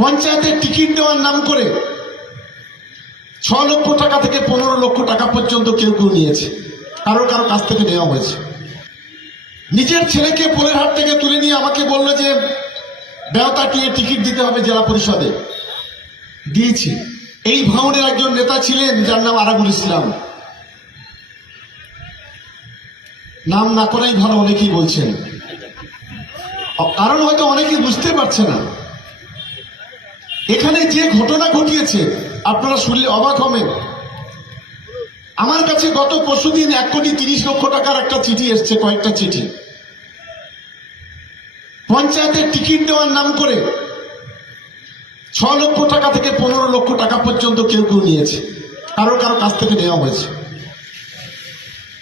পঞ্চায়েতের টিকিট দেওয়ার নাম করে ছ লক্ষ টাকা থেকে পনেরো লক্ষ টাকা পর্যন্ত কেউ কেউ নিয়েছে। কারও কারও কাছ থেকে নেওয়া হয়েছে। নিজের ছেলেকে পোলের হাট থেকে তুলে নিয়ে আমাকে বলল যে বেওতাটিয়ে টিকিট দিতে হবে জেলা পরিষদে। দিয়েছি। এই ভাঙনের একজন নেতা ছিলেন, যার নাম আরাবুল ইসলাম। নাম না করাই ভালো, অনেকেই বলছেন। কারণ হয়তো অনেকেই বুঝতে পারছে না। এখানে যে ঘটনা ঘটিয়েছে, আপনারা শুনলে অবাক হবেন। আমার কাছে গত পরশুদিন এক কোটি তিরিশ লক্ষ টাকার একটা চিঠি এসছে, কয়েকটা চিঠি। পঞ্চায়েতের টিকিট দেওয়ার নাম করে ছ লক্ষ টাকা থেকে পনেরো লক্ষ টাকা পর্যন্ত কেউ কেউ নিয়েছে, কারও কারও কাছ থেকে নেওয়া হয়েছে।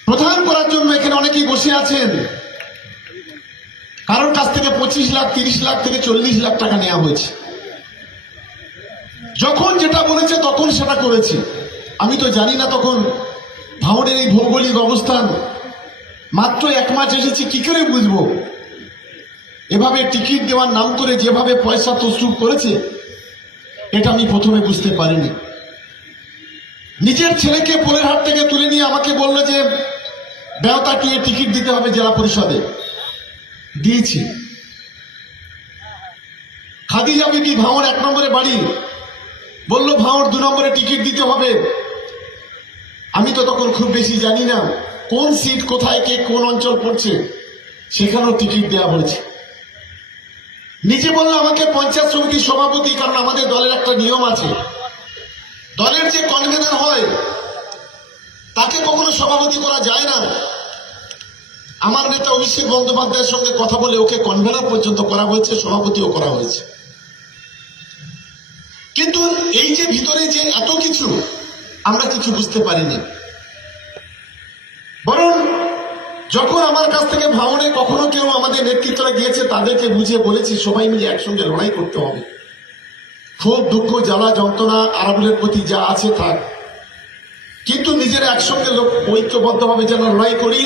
প্রধান করার জন্য এখানে অনেকেই বসে আছেন। কারোর কাছ থেকে পঁচিশ লাখ, তিরিশ লাখ থেকে চল্লিশ লাখ টাকা নেওয়া হয়েছে। যখন যেটা বলেছে, তখন সেটা করেছে। আমি তো জানি না তখন ভাঙড়ের এই ভৌগোলিক অবস্থান। মাত্র এক মাস এসেছি, কি করে বুঝব? এভাবে টিকিট দেওয়ার নাম করে যেভাবে পয়সা তসরুপ করেছে, এটা আমি প্রথমে বুঝতে পারিনি। নিজের ছেলেকে পোলের হাট থেকে তুলে নিয়ে আমাকে বলল যে বেওতাটিয়ে টিকিট দিতে হবে জেলা পরিষদে। দিয়েছি। খাদিজা বিবি ভাঙড় এক নম্বরে বাড়ি। বলল ভাঙড় দু নম্বরে টিকিট দিতে হবে। আমি তো তখন খুব বেশি জানি না কোন সিট কোথায় কে কোন অঞ্চল পড়ছে, সেখানেও টিকিট দেওয়া হয়েছে। নিজে বলল, আমাকে পঞ্চায়েত সমিতির সভাপতি, কারণ আমাদের দলের একটা নিয়ম আছে। দলের যে কনভেনার হয়, তাকে কখনো সভাপতি করা যায় না। আমার নেতা অভিষেক বন্দ্যোপাধ্যায়ের সঙ্গে কথা বলে ওকে কনভেনার পর্যন্ত করা হয়েছে, সভাপতিও করা হয়েছে। কিন্তু এই যে ভিতরে যে এত কিছু, আমরা কিছু বুঝতে পারিনি। বরং যখন আমার কাছ থেকে ভাঙনে কখনো কেউ আমাদের নেতৃত্বরা গিয়েছে, তাদেরকে বুঝিয়ে বলেছি, সবাই মিলে একসঙ্গে লড়াই করতে হবে। ক্ষোভ দুঃখ, জ্বালা, যন্ত্রণা আরাবুলের প্রতি যা আছে থাক। কিন্তু নিজেরা একসঙ্গে লোক ঐক্যবদ্ধভাবে যেন লড়াই করি,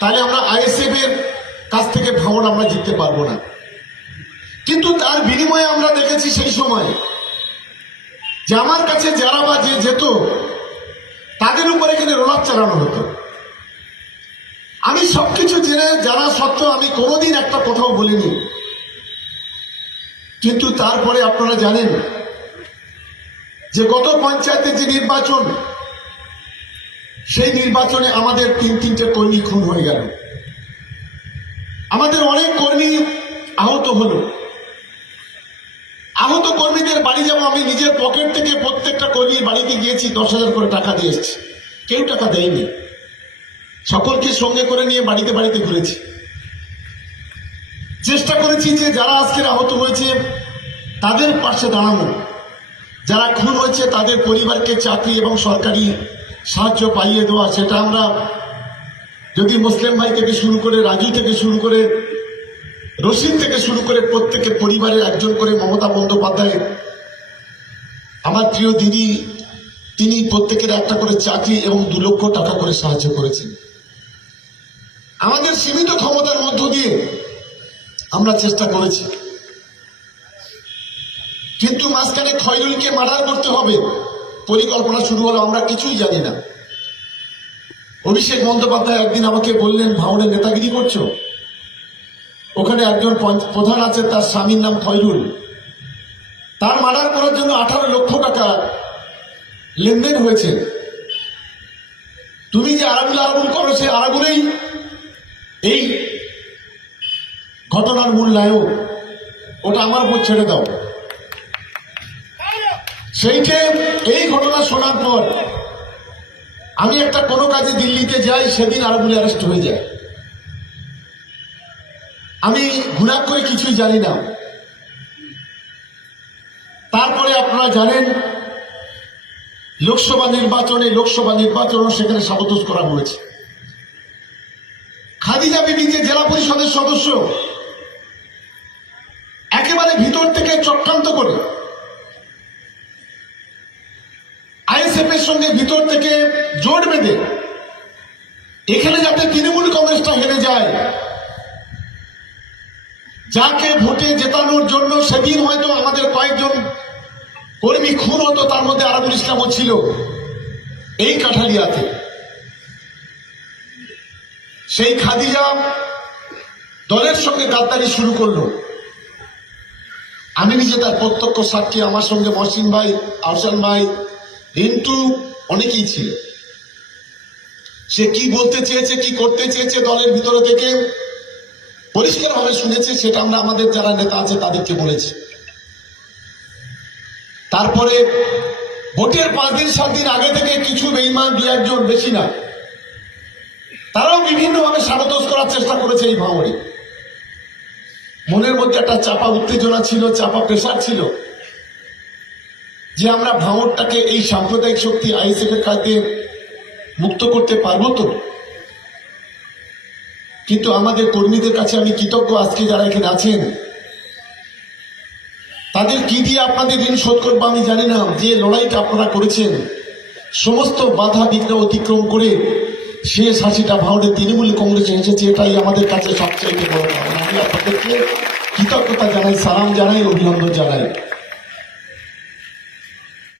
তাহলে আমরা আইএসএফ এর কাছ থেকে ভাঙন আমরা জিততে পারব না। কিন্তু তার বিনিময়ে আমরা দেখেছি সেই সময় যে আমার কাছে যারা বা যে যেত, তাদের উপরে এখানে রোলার চালানো হতো। আমি সবকিছু জেনে, জানা সত্ত্বেও আমি কোনোদিন একটা কথাও বলিনি। কিন্তু তারপরে আপনারা জানেন যে গত পঞ্চায়েতের যে নির্বাচন, সেই নির্বাচনে আমাদের তিন তিনটে কর্মী খুন হয়ে গেল। আমাদের অনেক কর্মী আহত হলো। আহত কর্মীদের বাড়ি যাব আমি নিজের পকেট থেকে প্রত্যেকটা কর্মীর বাড়িতে গিয়েছি, দশ হাজার করে টাকা দিয়ে এসেছি। কেউ টাকা দেয়নি। সকলকে সঙ্গে করে নিয়ে বাড়িতে বাড়িতে ঘুরেছি। চেষ্টা করেছি যে যারা আজকের আহত হয়েছে, তাদের পাশে দাঁড়ানো। যারা খুন হয়েছে, তাদের পরিবারকে চাকরি এবং সরকারি সাহায্য পাইয়ে দেওয়া, সেটা আমরা যদি মুসলিম ভাই থেকে শুরু করে রাজু থেকে শুরু করে রশিদ থেকে শুরু করে প্রত্যেকের পরিবারের একজন করে মমতা বন্দ্যোপাধ্যায়, আমার প্রিয় দিদি, তিনি প্রত্যেকের একটা করে চাকরি এবং দু লক্ষ টাকা করে সাহায্য করেছেন। আমাদের সীমিত ক্ষমতার মধ্য দিয়ে আমরা চেষ্টা করেছি। কিন্তু মাঝখানে খয়রুলকে মার্ডার করতে হবে, পরিকল্পনা শুরু হলো, আমরা কিছুই জানি না। অভিষেক বন্দ্যোপাধ্যায় একদিন আমাকে বললেন ভাঙড়ে নেতাগিরি করছ? ওখানে একজন প্রধান আছে তার স্বামীর নাম খয়রুল। তার মার্ডার করার জন্য আঠারো লক্ষ টাকা লেনদেন হয়েছে। তুমি যে আরাবুল আরাবুল করো সেই আরাবুলেই এই ঘটনার মূল নায়ক। ওটা আমার উপর ছেড়ে দাও। সেইটে এই ঘটনা শোনার পর আমি একটা কোনো কাজে দিল্লিতে যাই, সেদিন আরাবুলে অ্যারেস্ট হয়ে যায়। আমি গুণাক করে কিছুই জানি না। তারপরে আপনারা জানেন, লোকসভা নির্বাচনে লোকসভা নির্বাচনও সেখানে সাবতোষ করা হয়েছে। খাদিজা বিবি যে জেলা পরিষদের সদস্য, একেবারে ভিতর থেকে চক্রান্ত করে আইএসএফ এর সঙ্গে ভিতর থেকে জোট বেঁধে, এখানে যাতে তৃণমূল কংগ্রেসটা হেরে যায় যাকে ভোটে জেতানোর জন্য সেদিন হয়তো আমাদের কয়েকজন কর্মী খুন হতো, তার মধ্যে আরাবুল ইসলামও ছিল এই কাঠালিয়াতে। সেই খাদিজা দলের সঙ্গে গাদ্দারি শুরু করল। আমি নিজে তার প্রত্যক্ষ সাক্ষী, আমার সঙ্গে মহসিন ভাই, আহসান ভাই, রিন্টু অনেকেই ছিল। সে কি বলতে চেয়েছে, কি করতে চেয়েছে দলের ভিতরে থেকে পরিষ্কারভাবে শুনেছি, সেটা আমরা আমাদের যারা নেতা আছে তাদেরকে বলেছি। তারপরে ভোটের পাঁচ দিন, সাত দিন আগে থেকে কিছু বেইমান দু একজন বেশি না। তারাও বিভিন্নভাবে সারদোষ করার চেষ্টা করেছে এই ভাঙড়ে। মনের মধ্যে একটা চাপা উত্তেজনা ছিল, চাপা প্রেশার ছিল যে আমরা ভাঙড়টাকে এই সাম্প্রদায়িক শক্তি আইএসএফ এর কাছে মুক্ত করতে পারব তো? কিন্তু আমাদের কর্মীদের কাছে আমি কৃতজ্ঞ আজকে যারা এখানে আছেন। তাদের কি দিয়ে আপনাদের ঋণ শোধ করব আমি জানি না। যে লড়াইটা আপনারা করেছেন, সমস্ত বাধা বিঘ্ন অতিক্রম করে শেষ হাসিটা ভাওড়ে তৃণমূল কংগ্রেসে এসেছে, এটাই আমাদের কাছে সবচেয়ে বড় আমি আপনাদেরকে কৃতজ্ঞতা জানাই, সালাম জানাই, অভিনন্দন জানাই।